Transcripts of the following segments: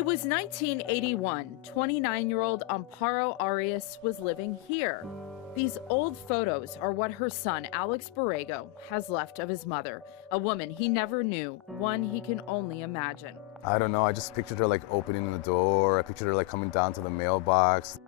It was 1981. 29-year-old Amparo Arias was living here. These old photos are what her son, Alex Borrego, has left of his mother, a woman he never knew, one he can only imagine. I don't know, I just pictured her like opening the door. I pictured her like coming down to the mailbox.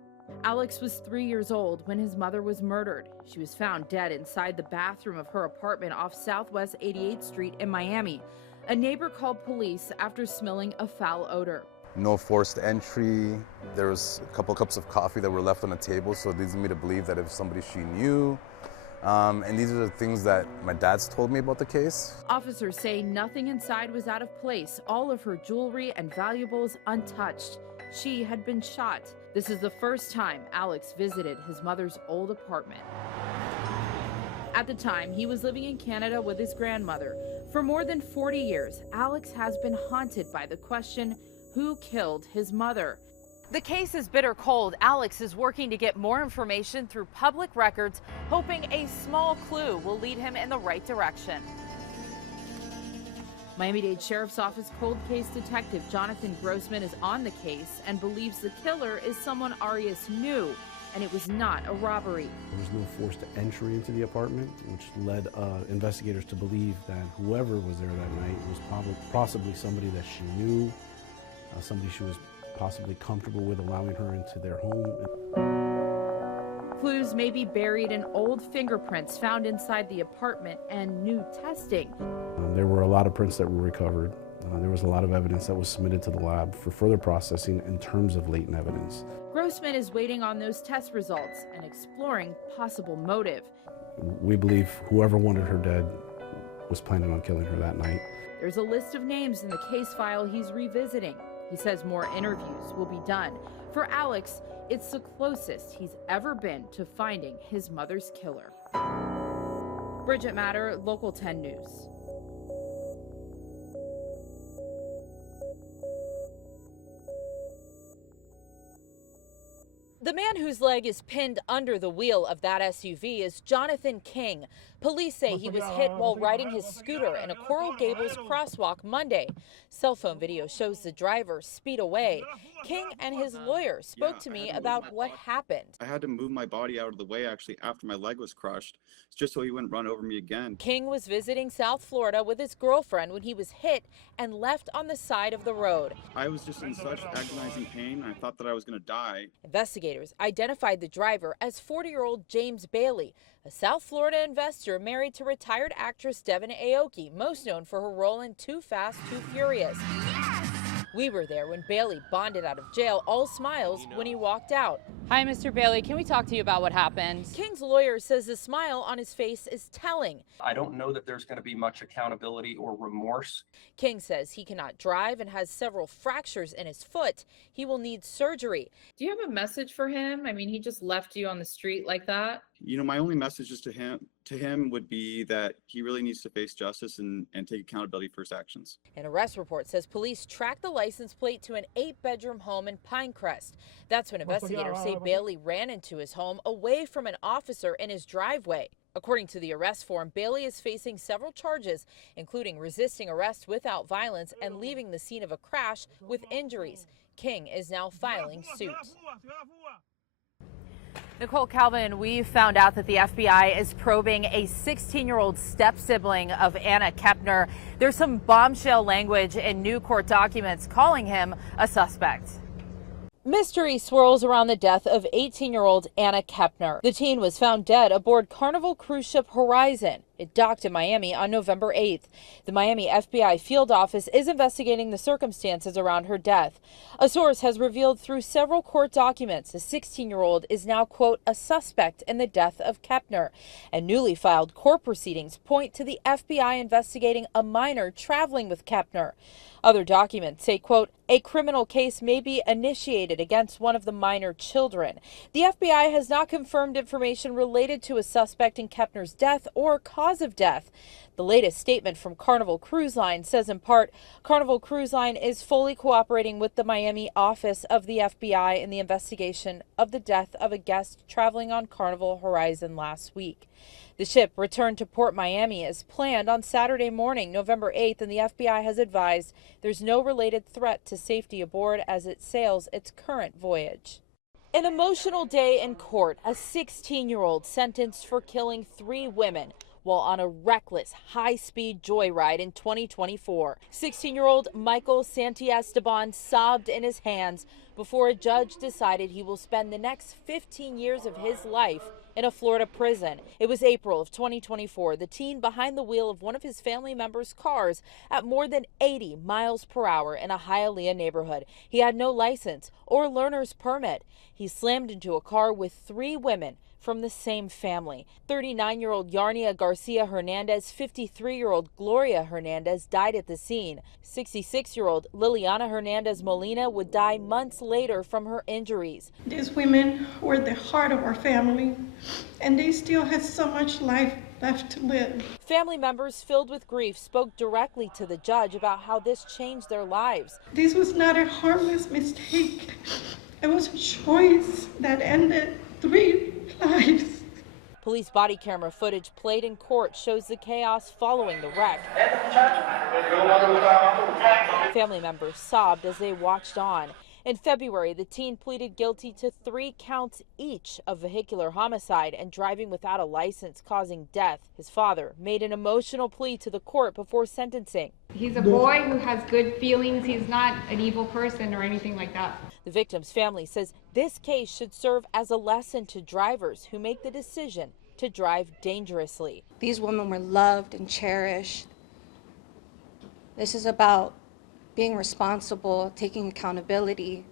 Alex was 3 years old when his mother was murdered. She was found dead inside the bathroom of her apartment off Southwest 88th Street in Miami. A neighbor called police after smelling a foul odor. No forced entry. There was a couple cups of coffee that were left on the table, so it leads me to believe that it was somebody she knew. And these are the things that my dad's told me about the case. Officers say nothing inside was out of place, all of her jewelry and valuables untouched. She had been shot. This is the first time Alex visited his mother's old apartment. At the time, he was living in Canada with his grandmother. For more than 40 years, Alex has been haunted by the question, who killed his mother? The case is bitter cold. Alex is working to get more information through public records, hoping a small clue will lead him in the right direction. Miami-Dade Sheriff's Office cold case detective Jonathan Grossman is on the case and believes the killer is someone Arias knew, and it was not a robbery. There was no forced entry into the apartment, which led investigators to believe that whoever was there that night was possibly somebody that she knew, somebody she was possibly comfortable with allowing her into their home. Clues may be buried in old fingerprints found inside the apartment and new testing. There were a lot of prints that were recovered. There was a lot of evidence that was submitted to the lab for further processing in terms of latent evidence. Grossman is waiting on those test results and exploring possible motive. We believe whoever wanted her dead was planning on killing her that night. There's a list of names in the case file he's revisiting. He says more interviews will be done. For Alex, it's the closest he's ever been to finding his mother's killer. Bridget Matter, Local 10 News. The man whose leg is pinned under the wheel of that SUV is Jonathan King. Police say he was hit while riding his scooter in a Coral Gables crosswalk Monday. Cell phone video shows the driver speed away. King and his lawyer spoke to me about what happened. I had to move my body out of the way actually after my leg was crushed, just so he wouldn't run over me again. King was visiting South Florida with his girlfriend when he was hit and left on the side of the road. I was just in such agonizing pain, I thought that I was going to die. Investigators identified the driver as 40-year-old James Bailey, a South Florida investor married to retired actress Devin Aoki, most known for her role in Too Fast, Too Furious. We were there when Bailey bonded out of jail, all smiles when he walked out. Hi, Mr. Bailey. Can we talk to you about what happened? King's lawyer says the smile on his face is telling. I don't know that there's going to be much accountability or remorse. King says he cannot drive and has several fractures in his foot. He will need surgery. Do you have a message for him? I mean, he just left you on the street like that. You know, my only message is to him would be that he really needs to face justice and take accountability for his actions. An arrest report says police tracked the license plate to an 8-bedroom home in Pinecrest. That's when investigators say Bailey ran into his home away from an officer in his driveway. According to the arrest form, Bailey is facing several charges, including resisting arrest without violence and leaving the scene of a crash with injuries. King is now filing suit. Nicole Calvin, we've found out that the FBI is probing a 16-year-old step-sibling of Anna Kepner. There's some bombshell language in new court documents calling him a suspect. Mystery swirls around the death of 18-year-old Anna Kepner. The teen was found dead aboard Carnival cruise ship Horizon. It docked in Miami on November 8th. The Miami FBI field office is investigating the circumstances around her death. A source has revealed through several court documents the 16-year-old is now, quote, a suspect in the death of Kepner. And newly filed court proceedings point to the FBI investigating a minor traveling with Kepner. Other documents say, quote, a criminal case may be initiated against one of the minor children. The FBI has not confirmed information related to a suspect in Kepner's death or cause of death. The latest statement from Carnival Cruise Line says in part, Carnival Cruise Line is fully cooperating with the Miami office of the FBI in the investigation of the death of a guest traveling on Carnival Horizon last week. The ship returned to Port Miami as planned on Saturday morning, November 8th, and the FBI has advised there's no related threat to safety aboard as it sails its current voyage. An emotional day in court. A 16-year-old sentenced for killing 3 women while on a reckless, high-speed joyride in 2024. 16-year-old Michael Santiesteban sobbed in his hands before a judge decided he will spend the next 15 years of his life in a Florida prison. It was April of 2024. The teen behind the wheel of one of his family members' cars at more than 80 miles per hour in a Hialeah neighborhood. He had no license or learner's permit. He slammed into a car with 3 women from the same family. 39-year-old Yarnia Garcia Hernandez, 53-year-old Gloria Hernandez died at the scene. 66-year-old Liliana Hernandez Molina would die months later from her injuries. These women were the heart of our family, and they still have so much life left to live. Family members filled with grief spoke directly to the judge about how this changed their lives. This was not a harmless mistake. It was a choice that ended 3 lives. Police body camera footage played in court shows the chaos following the wreck. Family members sobbed as they watched on. In February, the teen pleaded guilty to 3 counts each of vehicular homicide and driving without a license causing death. His father made an emotional plea to the court before sentencing. He's a boy who has good feelings. He's not an evil person or anything like that. The victim's family says this case should serve as a lesson to drivers who make the decision to drive dangerously. These women were loved and cherished. This is about being responsible, taking accountability.